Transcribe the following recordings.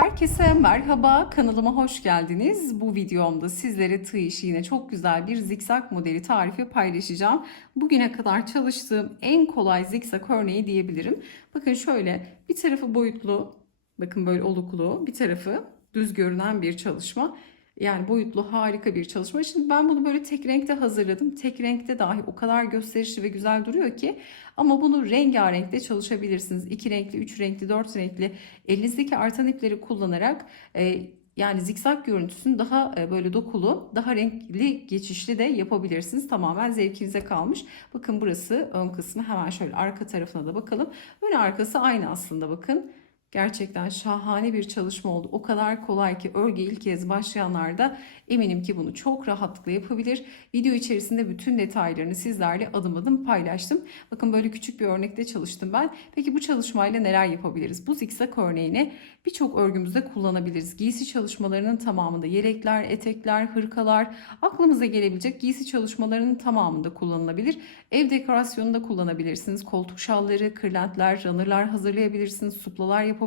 Herkese merhaba, kanalıma hoş geldiniz. Bu videomda sizlere tığ işi yine çok güzel bir zikzak modeli tarifi paylaşacağım. Bugüne kadar çalıştığım en kolay zikzak örneği diyebilirim. Bakın şöyle bir tarafı boyutlu, bakın böyle oluklu, bir tarafı düz görünen bir çalışma. Yani boyutlu harika bir çalışma. Şimdi ben bunu böyle tek renkte hazırladım. Tek renkte dahi o kadar gösterişli ve güzel duruyor ki. Ama bunu rengarenkte çalışabilirsiniz. İki renkli, üç renkli, dört renkli elinizdeki artan ipleri kullanarak e, yani zikzak görüntüsünü daha e, böyle dokulu, daha renkli geçişli de yapabilirsiniz. Tamamen zevkinize kalmış. Bakın burası ön kısmı. Hemen şöyle arka tarafına da bakalım. Ön arkası aynı aslında bakın. Gerçekten şahane bir çalışma oldu. O kadar kolay ki örgü ilk kez başlayanlar da eminim ki bunu çok rahatlıkla yapabilir. Video içerisinde bütün detaylarını sizlerle adım adım paylaştım. Bakın böyle küçük bir örnekte çalıştım ben. Peki bu çalışmayla neler yapabiliriz? Bu zikzak örneğini birçok örgümüzde kullanabiliriz. Giysi çalışmalarının tamamında yelekler, etekler, hırkalar, aklımıza gelebilecek giysi çalışmalarının tamamında kullanılabilir. Ev dekorasyonunda kullanabilirsiniz. Koltuk şalları, kırlentler, runnerlar hazırlayabilirsiniz. Suplalar yapabilirsiniz.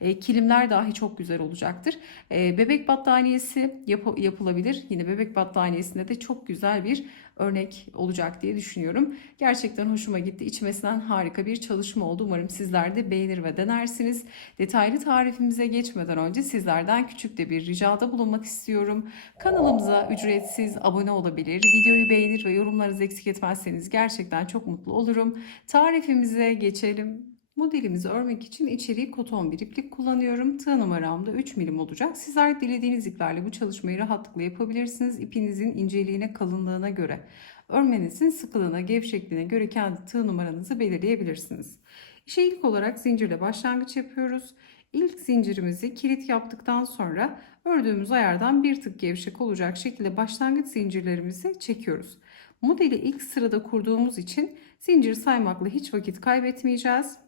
E, kilimler dahi çok güzel olacaktır. E, bebek battaniyesi yap- yapılabilir. Yine bebek battaniyesinde de çok güzel bir örnek olacak diye düşünüyorum. Gerçekten hoşuma gitti. İçmesinden harika bir çalışma oldu. Umarım sizler de beğenir ve denersiniz. Detaylı tarifimize geçmeden önce sizlerden küçük de bir ricada bulunmak istiyorum. Kanalımıza ücretsiz abone olabilir, videoyu beğenir ve yorumlarınızı eksik etmezseniz gerçekten çok mutlu olurum. Tarifimize geçelim. Modelimizi örmek için içeriği koton bir iplik kullanıyorum. Tığ numaram da 3 milim olacak. Sizler dilediğiniz iplerle bu çalışmayı rahatlıkla yapabilirsiniz. İpinizin inceliğine, kalınlığına göre, örmenizin sıkılığına, gevşekliğine göre kendi tığ numaranızı belirleyebilirsiniz. İşe ilk olarak zincirle başlangıç yapıyoruz. İlk zincirimizi kilit yaptıktan sonra ördüğümüz ayardan bir tık gevşek olacak şekilde başlangıç zincirlerimizi çekiyoruz. Modeli ilk sırada kurduğumuz için zincir saymakla hiç vakit kaybetmeyeceğiz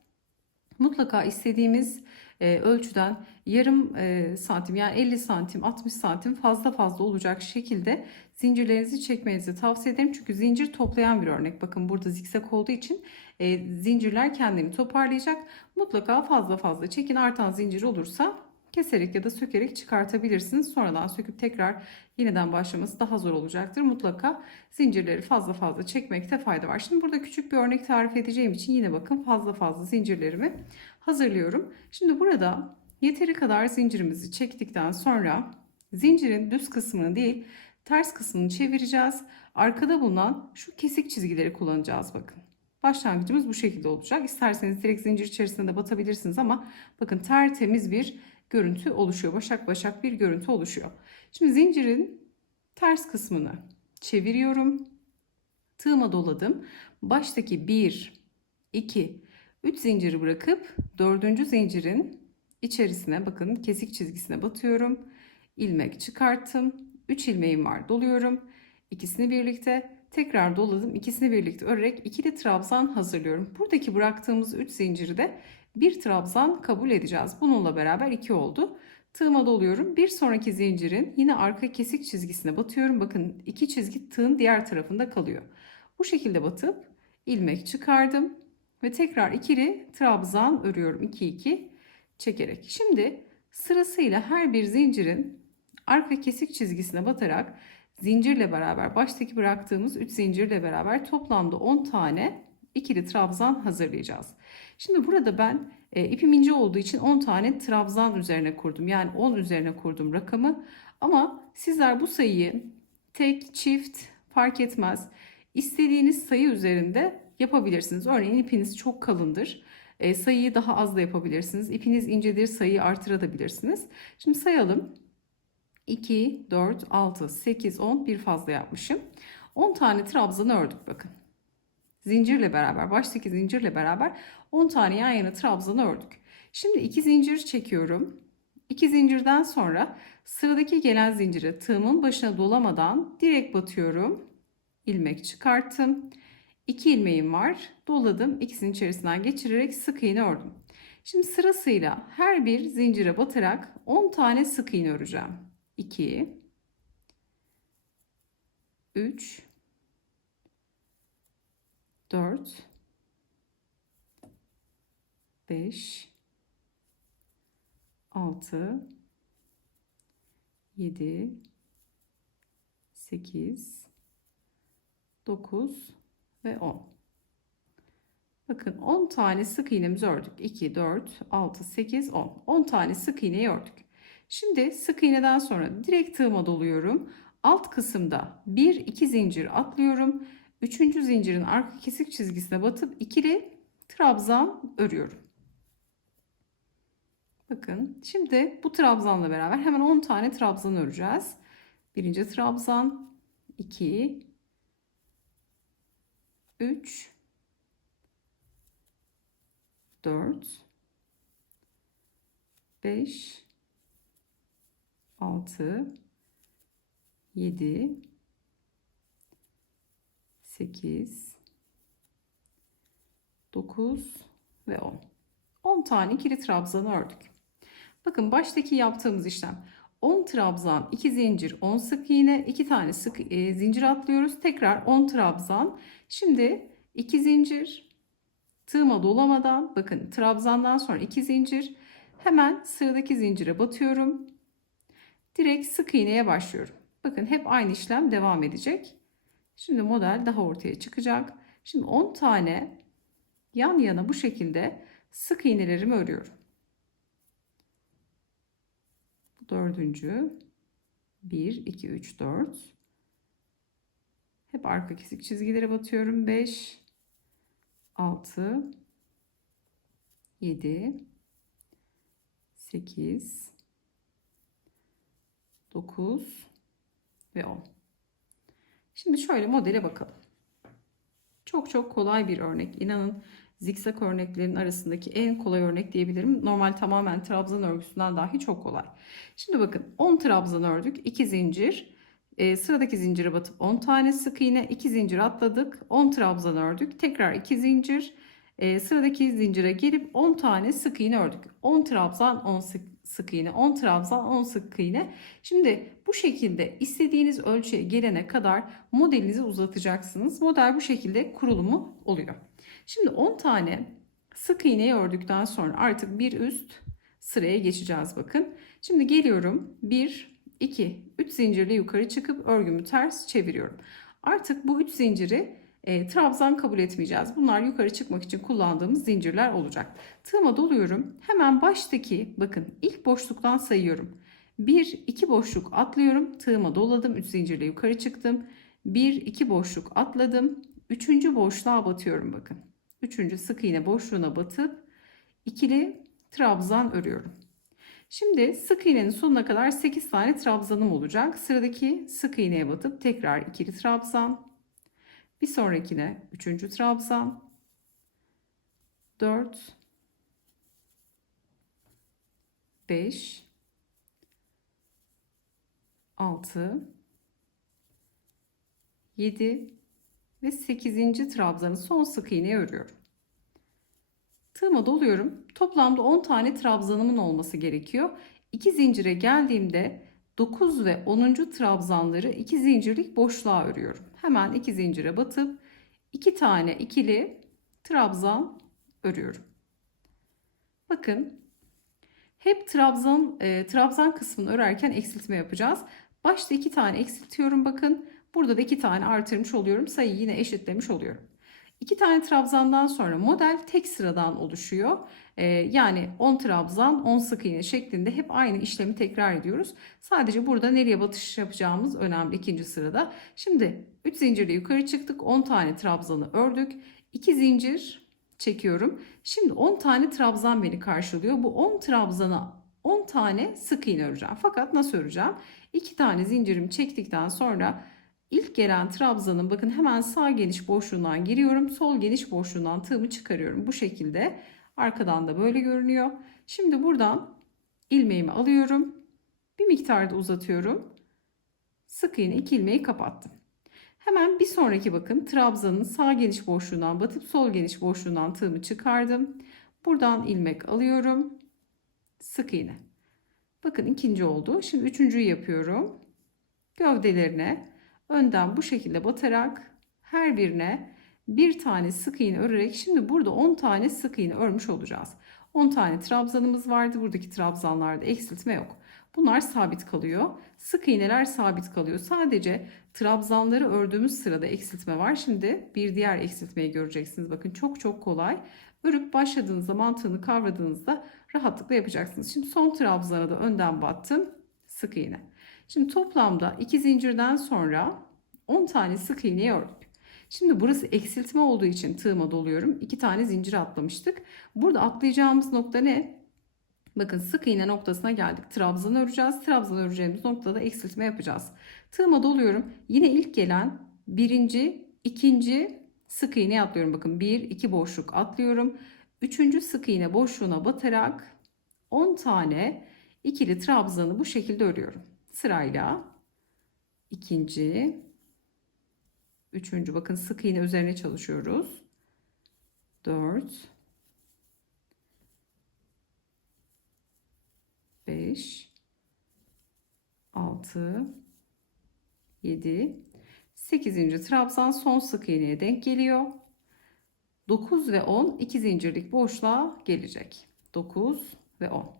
mutlaka istediğimiz e, ölçüden yarım e, santim yani 50 santim 60 santim fazla fazla olacak şekilde zincirlerinizi çekmenizi tavsiye ederim. Çünkü zincir toplayan bir örnek. Bakın burada zikzak olduğu için e, zincirler kendini toparlayacak. Mutlaka fazla fazla çekin. Artan zincir olursa keserek ya da sökerek çıkartabilirsiniz. Sonradan söküp tekrar yeniden başlaması daha zor olacaktır. Mutlaka zincirleri fazla fazla çekmekte fayda var. Şimdi burada küçük bir örnek tarif edeceğim için yine bakın fazla fazla zincirlerimi hazırlıyorum. Şimdi burada yeteri kadar zincirimizi çektikten sonra zincirin düz kısmını değil ters kısmını çevireceğiz. Arkada bulunan şu kesik çizgileri kullanacağız bakın. Başlangıcımız bu şekilde olacak. İsterseniz direkt zincir içerisinde de batabilirsiniz ama bakın tertemiz bir görüntü oluşuyor. Başak başak bir görüntü oluşuyor. Şimdi zincirin ters kısmını çeviriyorum. Tığıma doladım. Baştaki 1, 2, 3 zinciri bırakıp 4. zincirin içerisine bakın kesik çizgisine batıyorum. İlmek çıkarttım. 3 ilmeğim var. Doluyorum. İkisini birlikte tekrar doladım. İkisini birlikte örerek ikili trabzan hazırlıyorum. Buradaki bıraktığımız 3 zinciri de bir trabzan kabul edeceğiz. Bununla beraber 2 oldu. Tığıma doluyorum. Bir sonraki zincirin yine arka kesik çizgisine batıyorum. Bakın iki çizgi tığın diğer tarafında kalıyor. Bu şekilde batıp ilmek çıkardım ve tekrar ikili trabzan örüyorum. 2 2 çekerek. Şimdi sırasıyla her bir zincirin arka kesik çizgisine batarak zincirle beraber baştaki bıraktığımız 3 zincirle beraber toplamda 10 tane ikili trabzan hazırlayacağız. Şimdi burada ben e, ipim ince olduğu için 10 tane trabzan üzerine kurdum. Yani 10 üzerine kurdum rakamı. Ama sizler bu sayıyı tek, çift fark etmez. İstediğiniz sayı üzerinde yapabilirsiniz. Örneğin ipiniz çok kalındır. E, sayıyı daha az da yapabilirsiniz. İpiniz incedir sayıyı artırabilirsiniz. Şimdi sayalım. 2, 4, 6, 8, 10 bir fazla yapmışım. 10 tane trabzanı ördük bakın. Zincirle beraber, baştaki zincirle beraber 10 tane yan yana trabzanı ördük. Şimdi 2 zincir çekiyorum. 2 zincirden sonra sıradaki gelen zincire tığımın başına dolamadan direkt batıyorum. İlmek çıkarttım. 2 ilmeğim var. Doladım. İkisinin içerisinden geçirerek sık iğne ördüm. Şimdi sırasıyla her bir zincire batarak 10 tane sık iğne öreceğim. 2 3 4 5 6 7 8 9 ve 10. Bakın 10 tane sık iğnemizi ördük. 2, 4, 6, 8, 10. 10 tane sık iğneyi ördük. Şimdi sık iğneden sonra direkt tığıma doluyorum. Alt kısımda 1, 2 zincir atlıyorum. Üçüncü zincirin arka kesik çizgisine batıp ikili trabzan örüyorum. Bakın şimdi bu trabzanla beraber hemen 10 tane trabzan öreceğiz. Birinci trabzan, 2, 3, 4, 5, 6, 7, 8, 9 ve 10. 10 tane ikili trabzanı ördük. Bakın baştaki yaptığımız işlem 10 trabzan, 2 zincir, 10 sık iğne, 2 tane sık e, zincir atlıyoruz. Tekrar 10 trabzan. Şimdi 2 zincir tığıma dolamadan bakın trabzandan sonra 2 zincir hemen sıradaki zincire batıyorum. Direkt sık iğneye başlıyorum. Bakın hep aynı işlem devam edecek. Şimdi model daha ortaya çıkacak. Şimdi 10 tane yan yana bu şekilde sık iğnelerimi örüyorum. Dördüncü. 1, 2, 3, 4. Hep arka kesik çizgilere batıyorum. 5, 6, 7, 8, 9 ve 10. Şimdi şöyle modele bakalım. Çok çok kolay bir örnek. İnanın zikzak örneklerin arasındaki en kolay örnek diyebilirim. Normal tamamen trabzan örgüsünden dahi çok kolay. Şimdi bakın 10 trabzan ördük. 2 zincir. E, sıradaki zincire batıp 10 tane sık iğne. 2 zincir atladık. 10 trabzan ördük. Tekrar 2 zincir. E, sıradaki zincire gelip 10 tane sık iğne ördük. 10 trabzan 10 sık, sık iğne. 10 trabzan 10 sık iğne. Şimdi bu şekilde istediğiniz ölçüye gelene kadar modelinizi uzatacaksınız. Model bu şekilde kurulumu oluyor. Şimdi 10 tane sık iğneyi ördükten sonra artık bir üst sıraya geçeceğiz bakın. Şimdi geliyorum 1, 2, 3 zincirle yukarı çıkıp örgümü ters çeviriyorum. Artık bu 3 zinciri e, trabzan kabul etmeyeceğiz. Bunlar yukarı çıkmak için kullandığımız zincirler olacak. Tığıma doluyorum. Hemen baştaki bakın ilk boşluktan sayıyorum. 1, 2 boşluk atlıyorum. Tığıma doladım. 3 zincirle yukarı çıktım. 1, 2 boşluk atladım. Üçüncü boşluğa batıyorum bakın. Üçüncü sık iğne boşluğuna batıp ikili trabzan örüyorum. Şimdi sık iğnenin sonuna kadar 8 tane trabzanım olacak. Sıradaki sık iğneye batıp tekrar ikili trabzan. Bir sonrakine üçüncü trabzan. 4 5 6 7 ve 8. trabzanı son sık iğneye örüyorum. Tığıma doluyorum. Toplamda 10 tane trabzanımın olması gerekiyor. 2 zincire geldiğimde 9 ve 10. trabzanları 2 zincirlik boşluğa örüyorum. Hemen 2 zincire batıp 2 tane ikili trabzan örüyorum. Bakın hep trabzan e, trabzan kısmını örerken eksiltme yapacağız. Başta 2 tane eksiltiyorum bakın. Burada da 2 tane artırmış oluyorum. Sayıyı yine eşitlemiş oluyorum. 2 tane trabzandan sonra model tek sıradan oluşuyor. Ee, yani 10 trabzan 10 sık iğne şeklinde hep aynı işlemi tekrar ediyoruz. Sadece burada nereye batış yapacağımız önemli ikinci sırada. Şimdi 3 zincirle yukarı çıktık. 10 tane trabzanı ördük. 2 zincir çekiyorum. Şimdi 10 tane trabzan beni karşılıyor. Bu 10 trabzana 10 tane sık iğne öreceğim. Fakat nasıl öreceğim? 2 tane zincirimi çektikten sonra İlk gelen trabzanın bakın hemen sağ geniş boşluğundan giriyorum. Sol geniş boşluğundan tığımı çıkarıyorum. Bu şekilde arkadan da böyle görünüyor. Şimdi buradan ilmeğimi alıyorum. Bir miktar da uzatıyorum. Sık iğne iki ilmeği kapattım. Hemen bir sonraki bakın trabzanın sağ geniş boşluğundan batıp sol geniş boşluğundan tığımı çıkardım. Buradan ilmek alıyorum. Sık iğne. Bakın ikinci oldu. Şimdi üçüncüyü yapıyorum. Gövdelerine önden bu şekilde batarak her birine bir tane sık iğne örerek şimdi burada 10 tane sık iğne örmüş olacağız. 10 tane trabzanımız vardı. Buradaki trabzanlarda eksiltme yok. Bunlar sabit kalıyor. Sık iğneler sabit kalıyor. Sadece trabzanları ördüğümüz sırada eksiltme var. Şimdi bir diğer eksiltmeyi göreceksiniz. Bakın çok çok kolay. Örüp başladığınızda mantığını kavradığınızda rahatlıkla yapacaksınız. Şimdi son trabzana da önden battım. Sık iğne. Şimdi toplamda iki zincirden sonra 10 tane sık iğneyi ördük. Şimdi burası eksiltme olduğu için tığıma doluyorum. 2 tane zincir atlamıştık. Burada atlayacağımız nokta ne? Bakın sık iğne noktasına geldik. Trabzan öreceğiz. Trabzan öreceğimiz noktada eksiltme yapacağız. Tığıma doluyorum. Yine ilk gelen birinci, ikinci sık iğne atlıyorum. Bakın bir, iki boşluk atlıyorum. Üçüncü sık iğne boşluğuna batarak 10 tane ikili trabzanı bu şekilde örüyorum. Sırayla ikinci, üçüncü bakın sık iğne üzerine çalışıyoruz. 4 5 6 7 8. trabzan son sık iğneye denk geliyor. 9 ve 10 iki zincirlik boşluğa gelecek. 9 ve 10.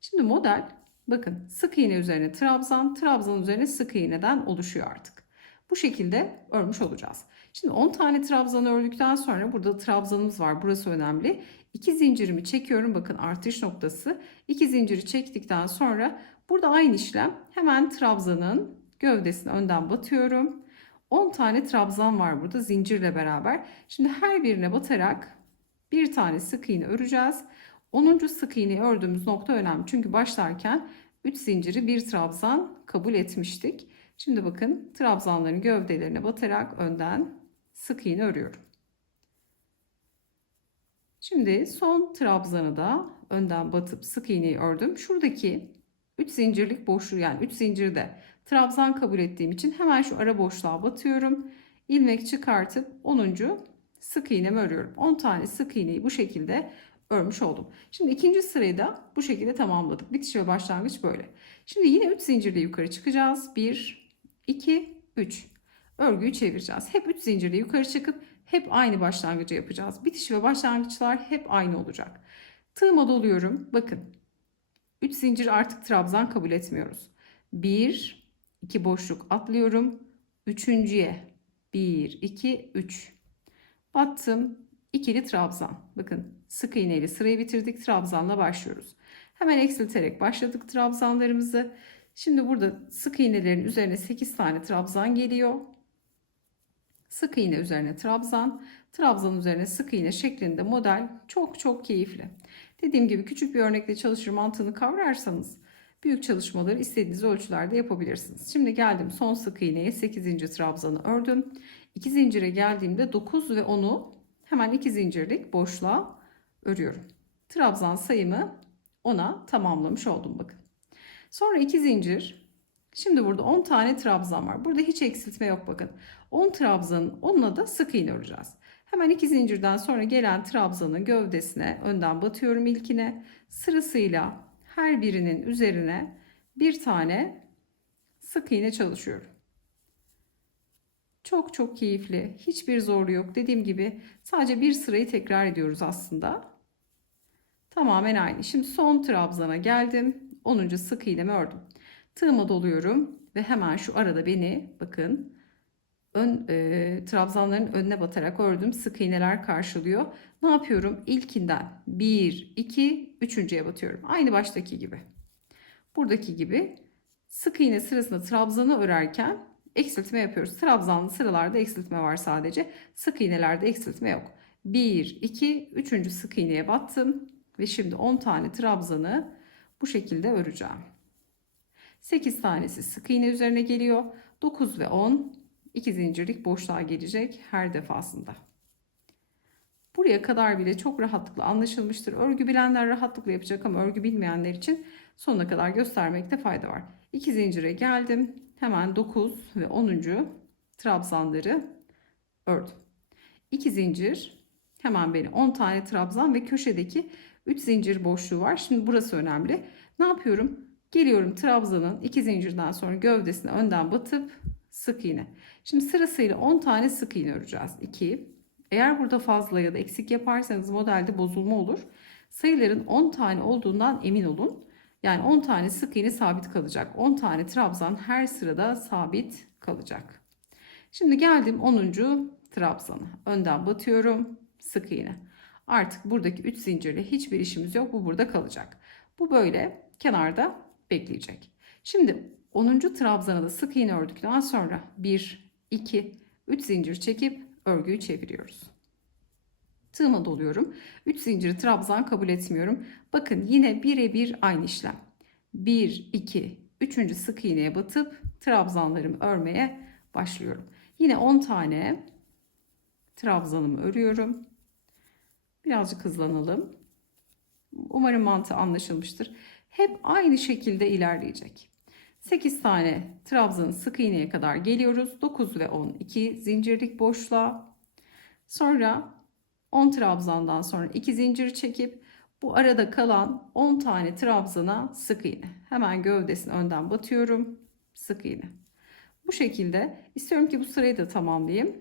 Şimdi model bakın sık iğne üzerine trabzan, trabzan üzerine sık iğneden oluşuyor artık. Bu şekilde örmüş olacağız. Şimdi 10 tane trabzan ördükten sonra burada trabzanımız var. Burası önemli. 2 zincirimi çekiyorum. Bakın artış noktası. 2 zinciri çektikten sonra burada aynı işlem. Hemen trabzanın gövdesini önden batıyorum. 10 tane trabzan var burada zincirle beraber. Şimdi her birine batarak bir tane sık iğne öreceğiz. 10. sık iğneyi ördüğümüz nokta önemli. Çünkü başlarken 3 zinciri bir trabzan kabul etmiştik. Şimdi bakın trabzanların gövdelerine batarak önden sık iğne örüyorum. Şimdi son trabzanı da önden batıp sık iğneyi ördüm. Şuradaki 3 zincirlik boşluğu yani 3 zincirde trabzan kabul ettiğim için hemen şu ara boşluğa batıyorum. İlmek çıkartıp 10. sık iğnemi örüyorum. 10 tane sık iğneyi bu şekilde örmüş oldum. Şimdi ikinci sırayı da bu şekilde tamamladık. Bitiş ve başlangıç böyle. Şimdi yine 3 zincirle yukarı çıkacağız. 1, 2, 3. Örgüyü çevireceğiz. Hep 3 zincirle yukarı çıkıp hep aynı başlangıcı yapacağız. Bitiş ve başlangıçlar hep aynı olacak. Tığıma doluyorum. Bakın. 3 zincir artık trabzan kabul etmiyoruz. 1, 2 boşluk atlıyorum. Üçüncüye 1, 2, 3. Battım. İkili trabzan. Bakın sık iğneyle sırayı bitirdik. Trabzanla başlıyoruz. Hemen eksilterek başladık trabzanlarımızı. Şimdi burada sık iğnelerin üzerine 8 tane trabzan geliyor. Sık iğne üzerine trabzan, trabzan üzerine sık iğne şeklinde model çok çok keyifli. Dediğim gibi küçük bir örnekle çalışır mantığını kavrarsanız büyük çalışmaları istediğiniz ölçülerde yapabilirsiniz. Şimdi geldim son sık iğneye 8. trabzanı ördüm. 2 zincire geldiğimde 9 ve 10'u hemen 2 zincirlik boşluğa örüyorum. Trabzan sayımı 10'a tamamlamış oldum bakın. Sonra 2 zincir. Şimdi burada 10 tane trabzan var. Burada hiç eksiltme yok bakın. 10 trabzanın onunla da sık iğne öreceğiz. Hemen iki zincirden sonra gelen trabzanın gövdesine önden batıyorum ilkine. Sırasıyla her birinin üzerine bir tane sık iğne çalışıyorum. Çok çok keyifli. Hiçbir zorluğu yok. Dediğim gibi sadece bir sırayı tekrar ediyoruz aslında. Tamamen aynı. Şimdi son trabzana geldim. 10. sık iğnemi ördüm. Tığıma doluyorum ve hemen şu arada beni bakın ön e, trabzanların önüne batarak ördüm. Sık iğneler karşılıyor. Ne yapıyorum? İlkinden 1, 2, 3.ye batıyorum. Aynı baştaki gibi. Buradaki gibi sık iğne sırasında trabzanı örerken eksiltme yapıyoruz. Trabzanlı sıralarda eksiltme var sadece. Sık iğnelerde eksiltme yok. 1, 2, 3. sık iğneye battım ve şimdi 10 tane trabzanı bu şekilde öreceğim. 8 tanesi sık iğne üzerine geliyor. 9 ve 10 2 zincirlik boşluğa gelecek her defasında. Buraya kadar bile çok rahatlıkla anlaşılmıştır. Örgü bilenler rahatlıkla yapacak ama örgü bilmeyenler için sonuna kadar göstermekte fayda var. 2 zincire geldim. Hemen 9 ve 10. trabzanları ördüm. 2 zincir hemen beni 10 tane trabzan ve köşedeki 3 zincir boşluğu var. Şimdi burası önemli. Ne yapıyorum? Geliyorum trabzanın 2 zincirden sonra gövdesine önden batıp sık iğne. Şimdi sırasıyla 10 tane sık iğne öreceğiz. 2. Eğer burada fazla ya da eksik yaparsanız modelde bozulma olur. Sayıların 10 tane olduğundan emin olun. Yani 10 tane sık iğne sabit kalacak. 10 tane trabzan her sırada sabit kalacak. Şimdi geldim 10. trabzana. Önden batıyorum. Sık iğne. Artık buradaki 3 zincirle hiçbir işimiz yok. Bu burada kalacak. Bu böyle kenarda bekleyecek. Şimdi 10. trabzana da sık iğne ördükten sonra 1, 2, 3 zincir çekip örgüyü çeviriyoruz. Tığıma doluyorum. 3 zinciri trabzan kabul etmiyorum. Bakın yine birebir aynı işlem. 1, 2, 3. sık iğneye batıp trabzanlarımı örmeye başlıyorum. Yine 10 tane trabzanımı örüyorum. Birazcık hızlanalım. Umarım mantığı anlaşılmıştır. Hep aynı şekilde ilerleyecek. 8 tane trabzanın sık iğneye kadar geliyoruz. 9 ve 10 2 zincirlik boşluğa. Sonra 10 trabzandan sonra 2 zincir çekip bu arada kalan 10 tane trabzana sık iğne. Hemen gövdesini önden batıyorum. Sık iğne. Bu şekilde istiyorum ki bu sırayı da tamamlayayım.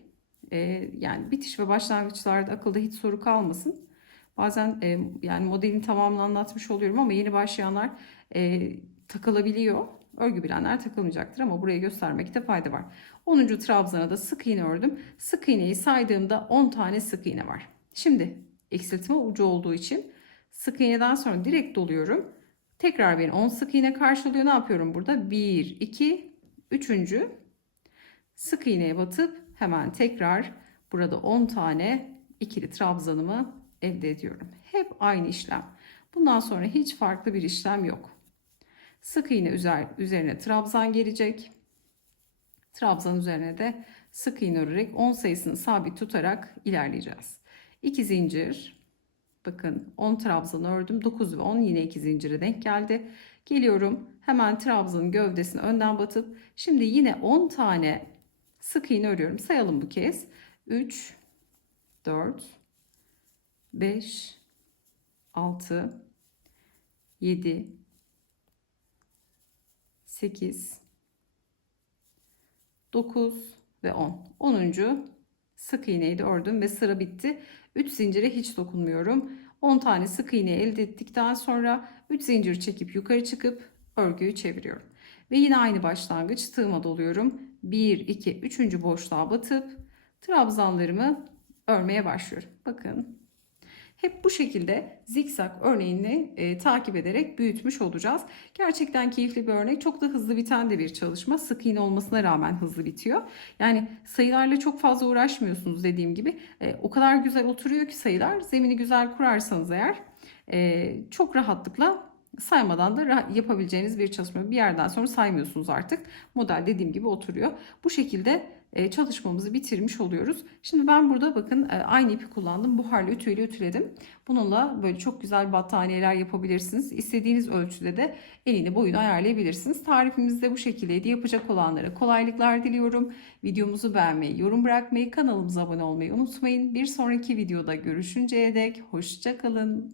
Ee, yani bitiş ve başlangıçlarda akılda hiç soru kalmasın. Bazen e, yani modelin tamamını anlatmış oluyorum ama yeni başlayanlar e, takılabiliyor. Örgü bilenler takılmayacaktır ama burayı göstermekte fayda var. 10. trabzana da sık iğne ördüm. Sık iğneyi saydığımda 10 tane sık iğne var. Şimdi eksiltme ucu olduğu için sık iğneden sonra direkt doluyorum. Tekrar beni 10 sık iğne karşılıyor. Ne yapıyorum burada? 1, 2, 3. sık iğneye batıp hemen tekrar burada 10 tane ikili trabzanımı elde ediyorum. Hep aynı işlem. Bundan sonra hiç farklı bir işlem yok. Sık iğne üzerine trabzan gelecek. Trabzan üzerine de sık iğne örerek 10 sayısını sabit tutarak ilerleyeceğiz. 2 zincir. Bakın 10 trabzan ördüm. 9 ve 10 yine 2 zincire denk geldi. Geliyorum. Hemen trabzanın gövdesini önden batıp şimdi yine 10 tane sık iğne örüyorum. Sayalım bu kez. 3 4 5 6 7 8 9 ve 10. 10. sık iğneyi de ördüm ve sıra bitti. 3 zincire hiç dokunmuyorum. 10 tane sık iğne elde ettikten sonra 3 zincir çekip yukarı çıkıp örgüyü çeviriyorum. Ve yine aynı başlangıç tığıma doluyorum. 1 2 3. boşluğa batıp trabzanlarımı örmeye başlıyorum. Bakın hep bu şekilde zikzak örneğini e, takip ederek büyütmüş olacağız. Gerçekten keyifli bir örnek. Çok da hızlı biten de bir çalışma. Sık iğne olmasına rağmen hızlı bitiyor. Yani sayılarla çok fazla uğraşmıyorsunuz dediğim gibi. E, o kadar güzel oturuyor ki sayılar. Zemini güzel kurarsanız eğer e, çok rahatlıkla saymadan da yapabileceğiniz bir çalışma. Bir yerden sonra saymıyorsunuz artık. Model dediğim gibi oturuyor. Bu şekilde çalışmamızı bitirmiş oluyoruz. Şimdi ben burada bakın e, aynı ipi kullandım. Buharlı ütüyle ütüledim. Bununla böyle çok güzel battaniyeler yapabilirsiniz. İstediğiniz ölçüde de elini boyunu ayarlayabilirsiniz. Tarifimiz de bu şekildeydi. Yapacak olanlara kolaylıklar diliyorum. Videomuzu beğenmeyi, yorum bırakmayı, kanalımıza abone olmayı unutmayın. Bir sonraki videoda görüşünceye dek hoşçakalın.